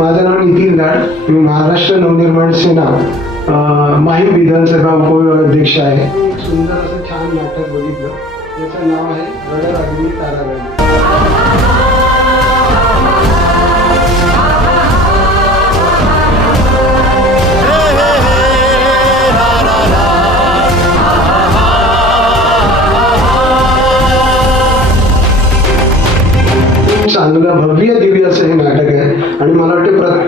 माझं नाव नितीन लाड मी महाराष्ट्र नवनिर्माण सेना अं, माहीम विधानसभा उपअध्यक्ष आहे. सुंदर असं छान नाटक बघितलं. त्याचं नाव आहे रणरागिणी ताराराणी खूप चांगलं भव्य दिव्य असं हे नाटक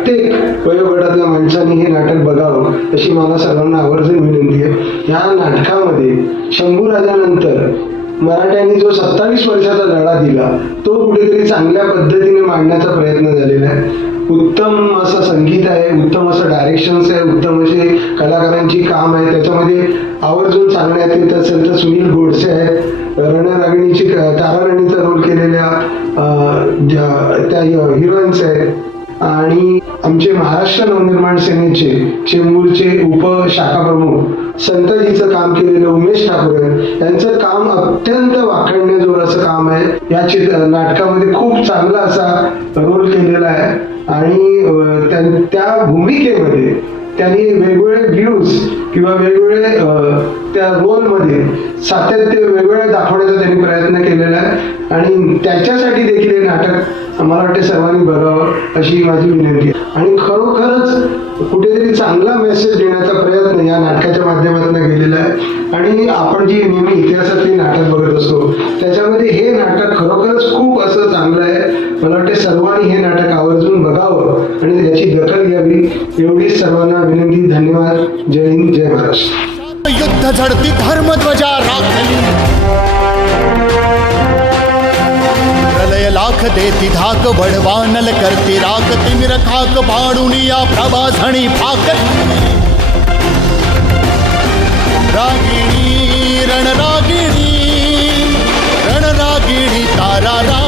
प्रत्येक वयोगटातल्या माणसाने हे नाटक बघावं अशी मला सर्वांना आवर्जून विनंती आहे. या नाटकामध्ये शंभूराजानंतर मराठ्यांनी जो सत्तावीस वर्षाचा लढा दिला तो कुठेतरी चांगल्या पद्धतीने मांडण्याचा प्रयत्न झालेला आहे. उत्तम असं संगीत आहे उत्तम असं डायरेक्शन्स आहे उत्तम असे कलाकारांची काम आहे. त्याच्यामध्ये आवर्जून सांगण्यात येत असेल तर सुनील गोडसे आहेत रणरागिणीची ताराराणीचा रोल केलेल्या ज्या- त्या हिरोईन्स आहेत. आणि आमचे महाराष्ट्र नवनिर्माण सेनेचे चेंबूरचे उपशाखा प्रमुख संतजीचं काम केलेलं उमेश ठाकूर यांचं काम अत्यंत वाखाणण्याजोगं जोराचं काम आहे. या चित्र नाटकामध्ये खूप चांगला असा रोल केलेला आहे. आणि त्या- भूमिकेमध्ये त्यांनी वेगवेगळे व्ह्यूज किंवा वेगवेगळे त्या रोलमध्ये सातत्य वेगवेगळे दाखवण्याचा त्यांनी प्रयत्न केलेला आहे. आणि त्याच्यासाठी देखील हे नाटक मला वाटते सर्वांनी बघावं अशी माझी विनंती आहे. आणि खरोखरच कुठेतरी चांगला मेसेज देण्याचा प्रयत्न या नाटकाच्या माध्यमातून केलेला आहे. आणि आपण जी नेहमी इतिहासातली नाटक बघत असतो त्याच्यामध्ये हे नाटक खरोखरच खूप असं चांगलं आहे. मला वाटते सर्वांनी हे नाटक आवर्जून बघावं आणि त्याची दखल घ्यावी. एवढीच सर्वांना विनंती धन्यवाद. जय हिंद जय महाराष्ट्र. युद्ध झडती धर्मध्वजा राखली. राख देती धाक वडवानल करती राख तिमिर खाक पाडुनी या प्रभाझणी फाक. रागिणी रणरागिणी रणरागिणी तारा